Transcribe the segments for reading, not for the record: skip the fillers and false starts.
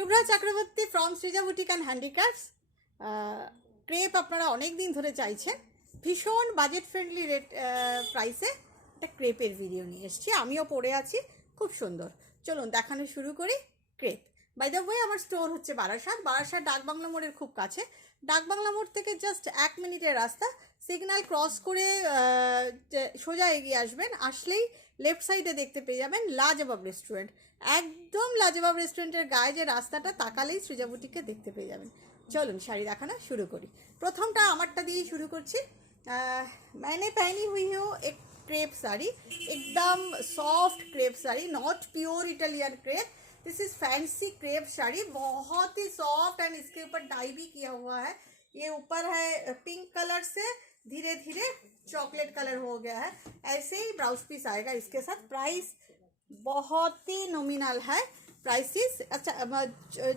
Shubhra Chakraborty from Srija boutique and handicrafts. Crepe আপনারা অনেক দিন ধরে চাইছেন, ভীষণ বাজেট ফ্রেন্ডলি রেট প্রাইসে একটা ক্রেপের ভিডিও নিয়ে এসেছি। আমিও পরে আছি, খুব সুন্দর। চলুন দেখানো শুরু করি। ক্রেপ বাই দ্য ওয়ে আমার স্টোর হচ্ছে বারাসাত ডাকবাংলা মোড়ের খুব কাছে। ডাকবাংলা মোড় থেকে জাস্ট 1 মিনিটের রাস্তা। সিগন্যাল ক্রস করে সোজা এগিয়ে আসবেন, আসলেই লেফট সাইডে দেখতে পেয়ে যাবেন লাজবাব রেস্টুরেন্ট। একদম লাজবাব রেস্টুরেন্টের গায়ে যে রাস্তাটা, তাকালেই সৃজা বুটিককে দেখতে পেয়ে যাবেন। চলুন শাড়ি দেখানো শুরু করি। প্রথমটা আমারটা দিয়েই শুরু করছি। मैंने पहनी हुई हो एक क्रेप साड़ी, एकदम soft crepe sari, not pure Italian crepe. This is fancy crepe sari, बहुत ही सॉफ्ट एंड इसके ऊपर डाई भी किया हुआ है। ये ऊपर है पिंक कलर से धीरे धीरे चॉकलेट कलर हो गया है। ऐसे ही ब्लाउज पीस आएगा इसके साथ। प्राइस बहुत ही नॉमिनल है। प्राइसिस अच्छा,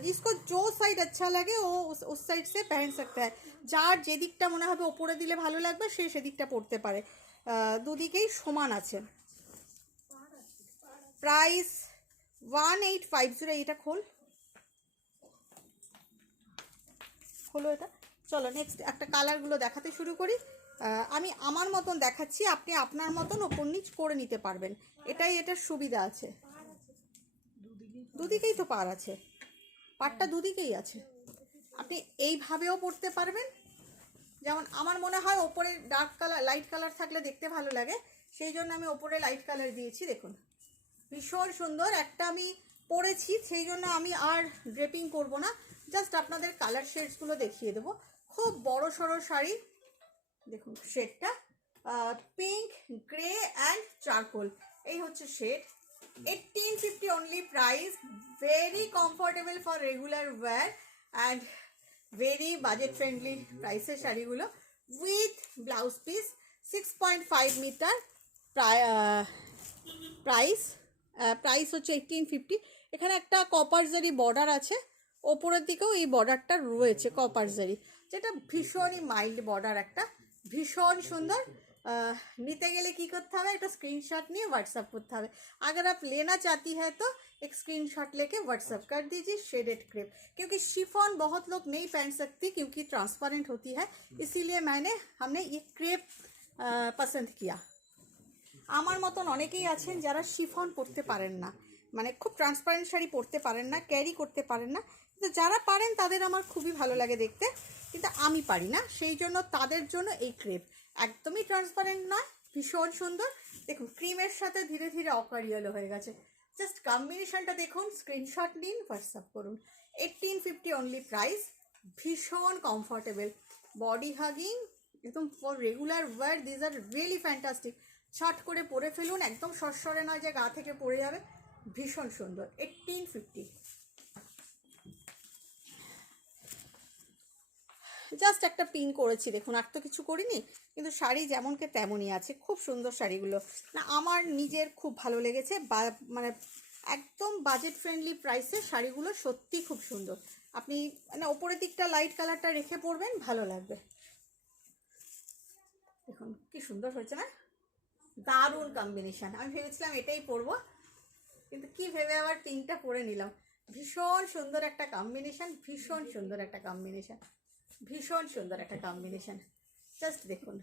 जिसको जो साइड अच्छा लगे वो उस साइड से पहन सकता है। যার যে দিকটা মনে হবে ওপরে দিলে ভালো লাগবে সে সেদিকটা পড়তে পারে। দুদিকেই সমান আছে। প্রাইস 1850। এটা খোলো এটা। চলো নেক্সট একটা কালারগুলো দেখাতে শুরু করি। আমি আমার মতন দেখাচ্ছি, আপনি আপনার মতন ওপর নিচ করে নিতে পারবেন, এটাই এটার সুবিধা আছে। দুদিকেই তো পাড় আছে, পাড়টা দুদিকেই আছে। আপনি এইভাবেও পরতে পারবেন, যেমন আমার মনে হয় ওপরে ডার্ক কালার লাইট কালার থাকলে দেখতে ভালো লাগে, সেই জন্য আমি ওপরে লাইট কালার দিয়েছি। দেখুন ভীষণ সুন্দর। একটা আমি পরেছি, সেই জন্য আমি আর ড্রেপিং করব না, জাস্ট আপনাদের কালার শেডসগুলো দেখিয়ে দেবো। খুব বড় সড়ো শাড়ি, দেখুন শেডটা পিঙ্ক, গ্রে অ্যান্ড চারকোল, এই হচ্ছে shade. 1850 only price, very comfortable for regular wear and very budget friendly price এর শাড়িগুলো with blouse piece 6.5 মিটার। প্রাইস হচ্ছে 1850। এখানে একটা কপার জারি বর্ডার আছে, ওপরের দিকেও এই বর্ডারটা রয়েছে কপার জারি, যেটা ভীষণই মাইল্ড বর্ডার, একটা ভীষণ সুন্দর। নিতে গেলে কি করতে হবে, একটা स्क्रीनशॉट নিয়ে व्हाट्सएप করতে হবে। अगर आप लेना चाहती है तो एक स्क्रीनशॉट लेके व्हाट्सएप कर दीजिए शेडेड क्रेप, क्योंकि शिफॉन बहुत लोग नहीं पहन सकती क्योंकि ट्रांसपेरेंट होती है, इसीलिए हमने ये क्रेप पसंद किया। আমার মতন অনেকেই আছেন যারা শিফন পরতে পারেন না, মানে খুব ট্রান্সপারেন্ট শাড়ি পরতে পারেন না, ক্যারি করতে পারেন না। কিন্তু যারা পারেন তাদের আমার খুবই ভালো লাগে দেখতে, কিন্তু আমি পারি না, সেই জন্য তাদের জন্য এই ক্রেপ। একদমই ট্রান্সপারেন্ট নয়, ভীষণ সুন্দর। দেখুন ক্রিমের সাথে ধীরে ধীরে অকার ইয়েলো হয়ে গেছে। জাস্ট কম্বিনেশনটা দেখুন, স্ক্রিনশট নিন, হোয়াটসঅ্যাপ করুন। 1850 অনলি প্রাইস, ভীষণ কমফর্টেবল, বডি হাগিং, একদম for regular wear this are really fantastic. ছট করে পরে ফেলুন, একদম সরসরে নয় যে গা থেকে পড়ে যাবে, ভীষণ সুন্দর। 1850। জাস্ট একটা পিন করেছি দেখুন, আর তো কিছু করিনি, কিন্তু শাড়ি যেমনকে তেমনই আছে। খুব সুন্দর শাড়িগুলো, না আমার নিজের খুব ভালো লেগেছে। মানে একদম বাজেট ফ্রেন্ডলি প্রাইসে শাড়িগুলো সত্যি খুব সুন্দর। আপনি মানে ওপরের দিকটা লাইট কালারটা রেখে পরবেন, ভালো লাগবে। দেখুন কি সুন্দর হয়েছে না, দারুণ কম্বিনেশন। আমি ভেবেছিলাম এটাই পরবো, কিন্তু কি ভেবে আবার পিঙ্কটা পরে নিলাম। ভীষণ সুন্দর একটা কম্বিনেশন, ভীষণ সুন্দর একটা কম্বিনেশন, ভীষণ সুন্দর একটা কম্বিনেশন। জাস্ট দেখুন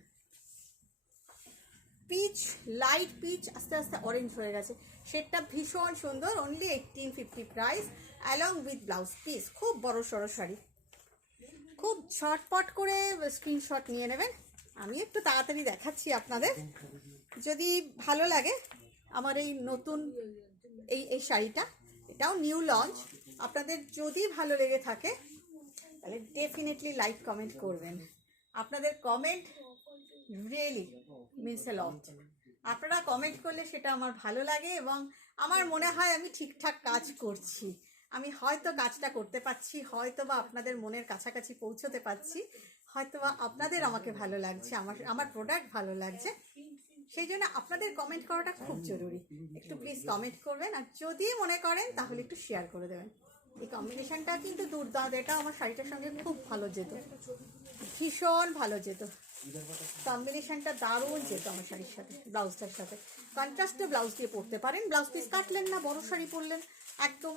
পিচ, লাইট পিচ আস্তে আস্তে অরেঞ্জ হয়ে গেছে, শেডটা ভীষণ সুন্দর। Only 1850 price, along with blouse piece. খুব বড় সড়ো শাড়ি, খুব ঝটপট করে স্ক্রিনশট নিয়ে নেবেন। আমি একটু তাড়াতাড়ি দেখাচ্ছি আপনাদের, যদি ভালো লাগে আমার এই নতুন এই শাড়িটা, এটাও নিউ লঞ্চ। আপনাদের যদি ভালো লেগে থাকে তাহলে ডেফিনেটলি লাইক কমেন্ট করবেন। আপনাদের কমেন্ট রিয়েলি মিনস এ লট। আপনারা কমেন্ট করলে সেটা আমার ভালো লাগে এবং আমার মনে হয় আমি ঠিকঠাক কাজ করছি। আমি হয়তো কাজটা করতে পারছি, হয়তো বা আপনাদের মনের কাছাকাছি পৌঁছতে পারছি, হয়তো বা আপনাদের আমাকে ভালো লাগছে, আমার প্রোডাক্ট ভালো লাগছে। সেই জন্য আপনাদের কমেন্ট করাটা খুব জরুরি। একটু প্লিজ কমেন্ট করবেন, আর যদি মনে করেন তাহলে একটু শেয়ার করে দেবেন। এই কম্বিনেশনটা কিন্তু দুর্দান্ত, এটা আমার শাড়িটার সঙ্গে খুব ভালো যেত, ভীষণ ভালো যেত। কম্বিনেশনটা দারুণ যেত আমার শাড়ির সাথে, ব্লাউজটার সাথে কন্ট্রাস্টে ব্লাউজ দিয়ে পরতে পারেন। ব্লাউজ পিস কাটলেন না, বড় শাড়ি পরলেন, একদম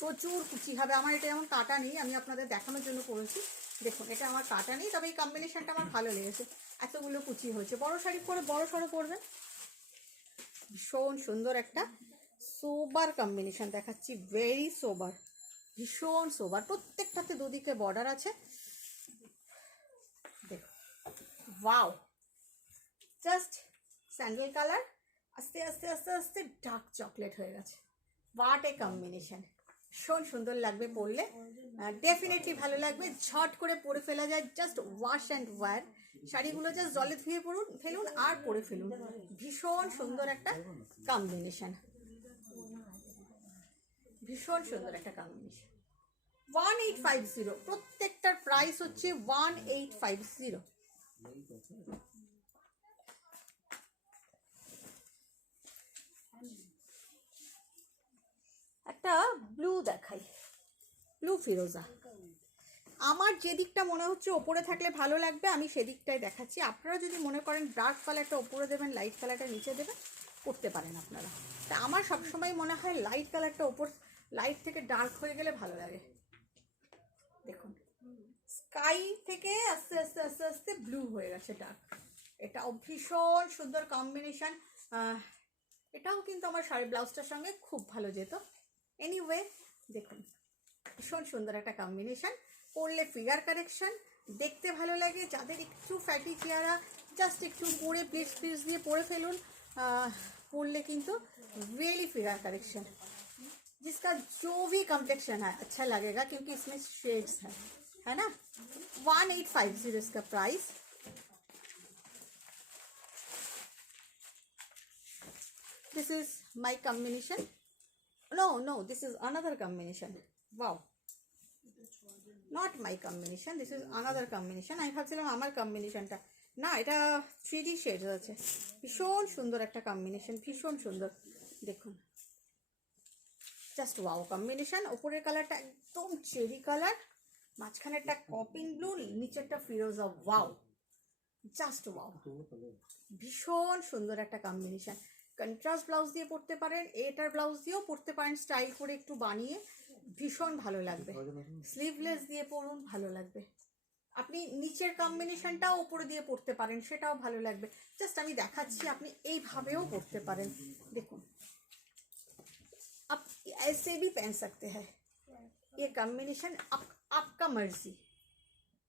প্রচুর কুচি হবে। আমার এটা যেমন কাটা নেই, আমি আপনাদের দেখানোর জন্য করেছি। দেখুন এটা আমার কাটা নেই, তবে এই কম্বিনেশনটা আমার ভালো লেগেছে, এতগুলো কুচি হয়েছে। বড় শাড়ি পরে বড় সড়ো পরবেন। ভীষণ সুন্দর একটা সোবার কম্বিনেশন দেখাচ্ছি, ভেরি সোবার, ভীষণ সোবার। প্রত্যেকটাতে দুদিকে বর্ডার আছে। দেখো ওয়াও, জাস্ট স্যান্ডেল কালার, আস্তে আস্তে আস্তে আস্তে ডার্ক চকলেট হয়ে গেছে। হোয়াট এ কম্বিনেশন, ভীষণ সুন্দর লাগবে পরলে, ডেফিনেটলি ভালো লাগবে, ঝট করে পরে ফেলা যায়। জাস্ট ওয়াশ অ্যান্ড ওয়্যার, শাড়িগুলো জাস্ট জলে ধুয়ে ফেলুন আর পরে ফেলুন। ভীষণ সুন্দর একটা কম্বিনেশন, ভীষণ সুন্দর একটা কম্বিনেশন। 1850, প্রত্যেকটার প্রাইস হচ্ছে 1850। একটা ব্লু দেখাই, ব্লু ফিরোজা। আমার যে দিকটা মনে হচ্ছে ওপরে থাকলে ভালো লাগবে আমি সেদিকটাই দেখাচ্ছি। আপনারা যদি মনে করেন ডার্ক কালারটা ওপরে দেবেন, লাইট কালারটা নিচে দেবেন, করতে পারেন আপনারা। তা আমার সবসময় মনে হয় লাইট কালারটা ওপর, লাইট থেকে ডার্ক হয়ে গেলে ভালো লাগে। দেখুন স্কাই থেকে আস্তে আস্তে আস্তে আস্তে ব্লু হয়ে গেছে ডার্ক, এটাও ভীষণ সুন্দর কম্বিনেশন। এটাও কিন্তু আমার শাড়ি ব্লাউজটার সঙ্গে খুব ভালো যেত। এনিওয়ে দেখুন ভীষণ সুন্দর একটা কম্বিনেশন, পরলে ফিগার কারেকশন, দেখতে ভালো লাগে। যাদের একটু ফ্যাটি চেহারা, জাস্ট একটু পরে প্লিটস প্লিটস দিয়ে পরে ফেলুন, পরলে কিন্তু रियली फिगर करेक्शन। जिसका जो भी कम्प्लेक्शन है अच्छा लगेगा, क्योंकि इसमें शेड्स है ना। 1850 इसका price. This is my combination. No, this is another combination. Wow, not my combination, this is another combination. আমি ভাবছিলাম আমার কম্বিনেশনটা না, এটা 3D শেডস আছে। ভীষণ সুন্দর একটা কম্বিনেশন, ভীষণ সুন্দর। দেখুন জাস্ট ওয়াও কম্বিনেশন। ওপরের কালারটা একদম চেরি কালার, মাঝখানেরটা কপিং ব্লু, নিচেরটা ফিরোজা। ওয়াও, জাস্ট ওয়াও, ভীষণ সুন্দর একটা কম্বিনেশন। কন্ট্রাস্ট ব্লাউজ দিয়ে পরতে পারেন, এটার ব্লাউজ দিয়েও পরতে পারেন, স্টাইল করে একটু বানিয়ে, ভীষণ ভালো লাগবে। স্লিভলেস দিয়ে পরুন, ভালো লাগবে। আপনি নিচের কম্বিনেশনটাও উপরে দিয়ে পরতে পারেন, সেটাও ভালো লাগবে। জাস্ট আমি দেখাচ্ছি, আপনি এইভাবেও পরতে পারেন। দেখুন आप ऐसे भी पहन सकते हैं, ये कॉम्बिनेशन आपका मर्जी,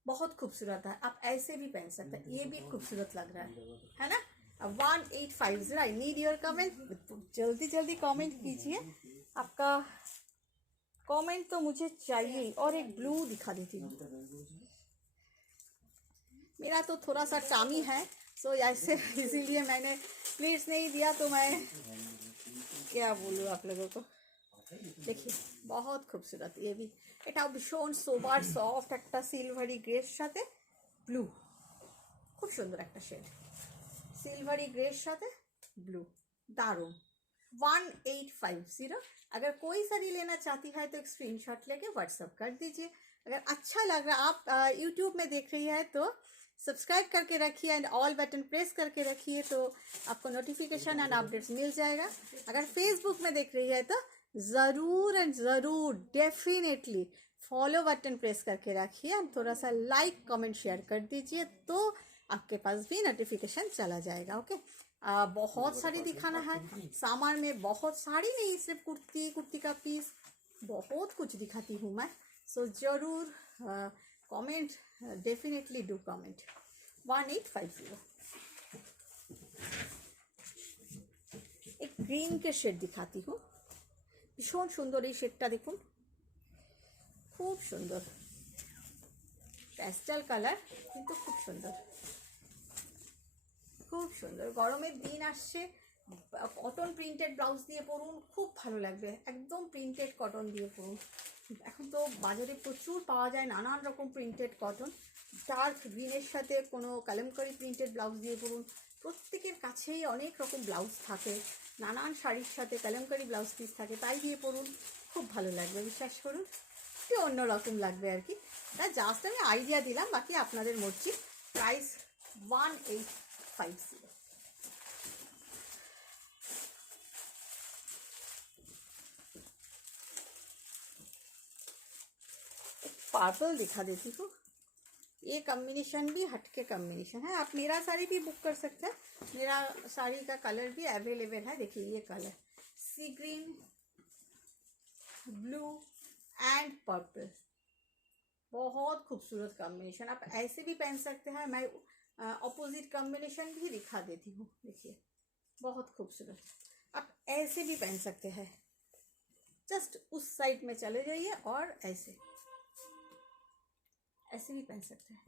बहुत खूबसूरत है। आप ऐसे भी पहन सकते हैं, ये भी खूबसूरत लग रहा है ना। 1850, आई नीड योर कमेंट, जल्दी जल्दी कमेंट कीजिए, आपका कमेंट तो मुझे चाहिए। और एक ब्लू दिखा देती हूँ, मेरा तो थोड़ा सा टामी है, सो ऐसे इसीलिए मैंने प्लीट्स नहीं दिया, तो मैं क्या बोलूँ आप लोगों को। देखिए बहुत खूबसूरत, ये भी এটা ভীষণ সোবার সফট একটা সিলভারি গ্রের সাথে ব্লু, খুব সুন্দর একটা শেড, सिल्वरी ग्रे साथ ब्लू, दारुण। 1850। अगर कोई साड़ी लेना चाहती है तो एक स्क्रीनशॉट लेके व्हाट्सअप कर दीजिए। अगर अच्छा लग रहा, आप यूट्यूब में देख रही है तो सब्सक्राइब करके रखिए एंड ऑल बटन प्रेस करके रखिए, तो आपको नोटिफिकेशन एंड अपडेट्स मिल जाएगा। अगर फेसबुक में देख रही है तो ज़रूर एंड ज़रूर डेफिनेटली फॉलो बटन प्रेस करके रखिए एंड थोड़ा सा लाइक कमेंट शेयर कर दीजिए, तो आपके पास भी नोटिफिकेशन चला जाएगा। ओके, बहुत सारी दिखाना है, सामान में बहुत साड़ी नहीं, सिर्फ कुर्ती, कुर्ती का पीस, बहुत कुछ दिखाती हूँ मैं। सो ज़रूर कमेंट, डेफिनेटली डू कमेंट। 1850। एक ग्रीन के शेड दिखाती हूँ, भीषण सुंदर ये शेडटा देखुन, खूब सुंदर पेस्टल कलर, किन्तु खूब सुंदर, खूब सुंदर। गरमेर दिन आसছে, कटन प्रिंटेड ब्लाउज दिए परुन, खूब भालो लागबे, एकदम प्रिंटेड कटन दिए परुन। এখন তো বাজারে প্রচুর পাওয়া যায় নানান রকম প্রিন্টেড কটন, ডার্ক গ্রিনের সাথে কোনো কালামকারি প্রিন্টেড ব্লাউজ দিয়ে পরুন। প্রত্যেকের কাছেই অনেক রকম ব্লাউজ থাকে, নানান শাড়ির সাথে কালামকারি ব্লাউজ পিস থাকে, তাই দিয়ে পরুন, খুব ভালো লাগবে, বিশ্বাস করুন, একটু অন্যরকম লাগবে আর কি। তা জাস্ট আমি আইডিয়া দিলাম, বাকি আপনাদের মর্জি। প্রাইস 1850। पर्पल दिखा देती हूँ, ये कॉम्बिनेशन भी हटके कॉम्बिनेशन है। आप मेरा साड़ी भी बुक कर सकते हैं, मेरा साड़ी का कलर भी अवेलेबल है। देखिए ये colour sea green, blue and purple, बहुत खूबसूरत कॉम्बिनेशन। आप ऐसे भी पहन सकते हैं, मैं ऑपोजिट कॉम्बिनेशन भी दिखा देती हूँ। देखिए बहुत खूबसूरत, आप ऐसे भी पहन सकते हैं। जस्ट उस साइड में चले जाइए और ऐसे भी पहन सकते हैं,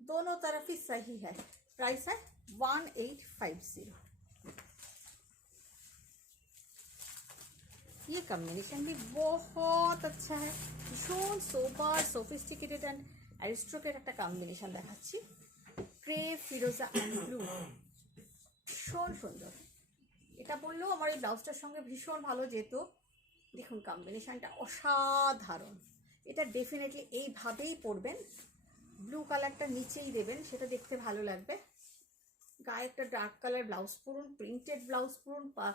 दोनों तरफ ही सही है। प्राइस है 1850। ये कॉम्बिनेशन भी बहुत अच्छा है, ভীষণ সোবার সোফিস্টিকেটেড অ্যান্ড অ্যারিস্টোক্রেট একটা কম্বিনেশন দেখাচ্ছি। গ্রে ফিরোজা অ্যান্ড ব্লু, ভীষণ সুন্দর। এটা বললেও আমার এই ব্লাউজটার সঙ্গে ভীষণ ভালো যেত। দেখুন কম্বিনেশনটা অসাধারণ। এটা ডেফিনেটলি এইভাবেই পরবেন, ব্লু কালারটা নিচেই দেবেন, সেটা দেখতে ভালো লাগবে। গায়ে একটা ডার্ক কালার ব্লাউজ পরুন, প্রিন্টেড ব্লাউজ পরুন বা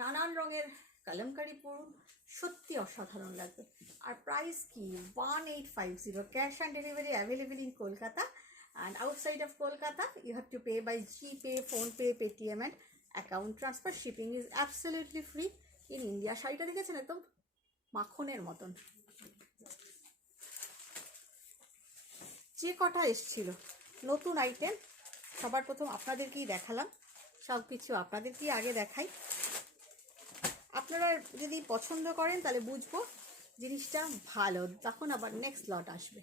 নানান রঙের কলমকারি পরুন, সত্যি অসাধারণ লাগবে। আর প্রাইস কি 1850। Cash on delivery available in Kolkata and outside of Kolkata you have to pay by GPay, PhonePe, Paytm and account transfer. Shipping is absolutely free in India. শাড়িটা দেখেছেন একদম মাখনের মতন। যে কটা এসছিল নতুন আইটেম সবার প্রথম আপনাদেরকেই দেখালাম, সব কিছু আপনাদেরকেই আগে দেখাই। আপনারা যদি পছন্দ করেন তাহলে বুঝবো জিনিসটা ভালো, তখন আবার নেক্সট লট আসবে।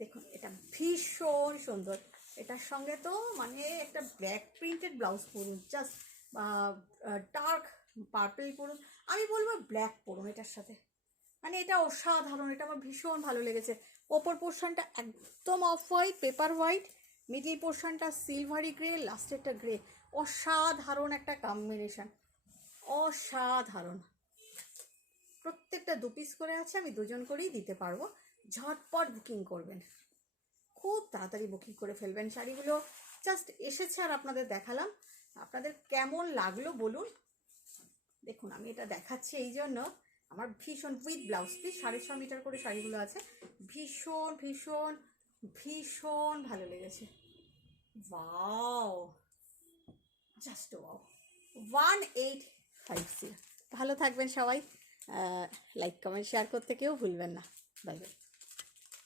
দেখুন এটা ভীষণ সুন্দর, এটার সঙ্গে তো মানে একটা ব্ল্যাক প্রিন্টেড ব্লাউজ পরুন, জাস্ট ডার্ক পার্পল পরুন, আমি বলবো ব্ল্যাক পরুন এটার সাথে, মানে এটা অসাধারণ। এটা আমার ভীষণ ভালো লেগেছে। ওপর পোর্শনটা একদম off white, paper white, middle পোর্শনটা সিলভারি গ্রে, লাস্টেরটা গ্রে। অসাধারণ একটা কম্বিনেশন, অসাধারণ। প্রত্যেকটা 2 পিস করে আছে, আমি 2 জন করেই দিতে পারবো। ঝটপট বুকিং করবেন, খুব তাড়াতাড়ি বুকিং করে ফেলবেন। শাড়িগুলো জাস্ট এসেছে আর আপনাদের দেখালাম, আপনাদের কেমন লাগলো বলুন। দেখুন আমি এটা দেখাচ্ছি এই জন্য, আমার ভীষণ উইথ ব্লাউজ পিস 6.5 মিটার করে শাড়িগুলো আছে, ভীষণ ভীষণ ভীষণ ভালো লেগেছে। Wow, just wow. 1850। ভালো থাকবেন সবাই, লাইক কমেন্ট শেয়ার করতে কেউ ভুলবেন না। Bye bye.